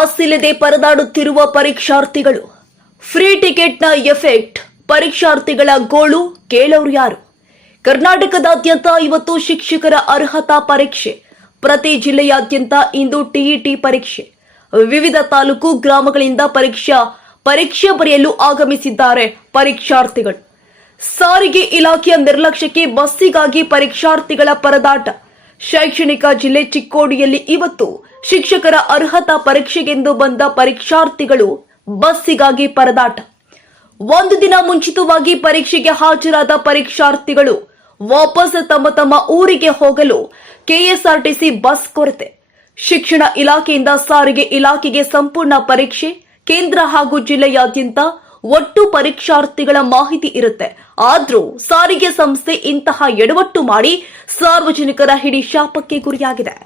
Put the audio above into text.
Bus ಇಲ್ಲದೆ ಪರದಾಡುತ್ತಿರುವ ಪರೀಕ್ಷಾರ್ಥಿಗಳು. Free ಟಿಕೆಟ್ನ effect, ಪರೀಕ್ಷಾರ್ಥಿಗಳ ಗೋಳು ಕೇಳೋರು ಯಾರು? ಕರ್ನಾಟಕದಾದ್ಯಂತ ಇವತ್ತು ಶಿಕ್ಷಕರ ಅರ್ಹತಾ ಪರೀಕ್ಷೆ. ಪ್ರತಿ ಜಿಲ್ಲೆಯಾದ್ಯಂತ ಇಂದು ಟಿಇಟಿ ಪರೀಕ್ಷೆ. ವಿವಿಧ ತಾಲೂಕು ಗ್ರಾಮಗಳಿಂದ ಪರೀಕ್ಷೆ ಬರೆಯಲು ಆಗಮಿಸಿದ್ದಾರೆ ಪರೀಕ್ಷಾರ್ಥಿಗಳು. ಸಾರಿಗೆ ಇಲಾಖೆಯ ನಿರ್ಲಕ್ಷ್ಯಕ್ಕೆ ಬಸ್ಸಿಗಾಗಿ ಪರೀಕ್ಷಾರ್ಥಿಗಳ ಪರದಾಟ. ಶೈಕ್ಷಣಿಕ ಜಿಲ್ಲೆ ಚಿಕ್ಕೋಡಿಯಲ್ಲಿ ಇವತ್ತು ಶಿಕ್ಷಕರ ಅರ್ಹತಾ ಪರೀಕ್ಷೆಗೆಂದು ಬಂದ ಪರೀಕ್ಷಾರ್ಥಿಗಳು ಬಸ್ಸಿಗಾಗಿ ಪರದಾಟ. ಒಂದು ದಿನ ಮುಂಚಿತವಾಗಿ ಪರೀಕ್ಷೆಗೆ ಹಾಜರಾದ ಪರೀಕ್ಷಾರ್ಥಿಗಳು ವಾಪಸ್ ತಮ್ಮ ಊರಿಗೆ ಹೋಗಲು ಕೆಎಸ್ಆರ್ಟಿಸಿ ಬಸ್ ಕೊರತೆ. ಶಿಕ್ಷಣ ಇಲಾಖೆಯಿಂದ ಸಾರಿಗೆ ಇಲಾಖೆಗೆ ಸಂಪೂರ್ಣ ಪರೀಕ್ಷೆ ಕೇಂದ್ರ ಹಾಗೂ ಜಿಲ್ಲೆಯಾದ್ಯಂತ ಒಟ್ಟು ಪರೀಕ್ಷಾರ್ಥಿಗಳ ಮಾಹಿತಿ ಇರುತ್ತೆ. ಆದ್ರೂ ಸಾರಿಗೆ ಸಂಸ್ಥೆ ಇಂತಹ ಎಡವಟ್ಟು ಮಾಡಿ ಸಾರ್ವಜನಿಕರ ಹಿಡಿ ಶಾಪಕ್ಕೆ ಗುರಿಯಾಗಿದೆ.